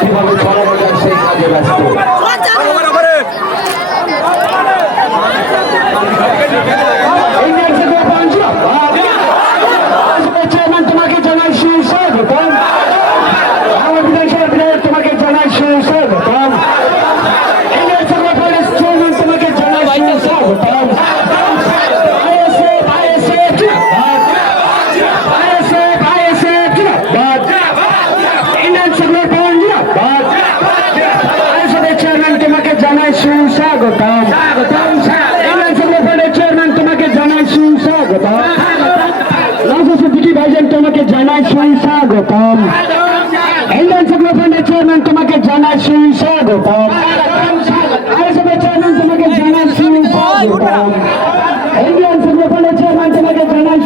কীভাবে ছড়ানো সেই কাজে ব্যস্ত? স্বাগতম স্বাগতম ইংল্যান্ড চেয়ারম্যান তোমাকে জানাই সুস্বাগতম রাজনীতি ভাইজান তোমাকে জানাই সুস্বাগতম ইংল্যান্ড সেগুলো চেয়ারম্যান তোমাকে জানাই সুস্বাগতম চেয়ারম্যান তোমাকে জানাই সুস্বাগতম ইংল্যান্ড সেগুলো চেয়ারম্যান তোমাকে জানাই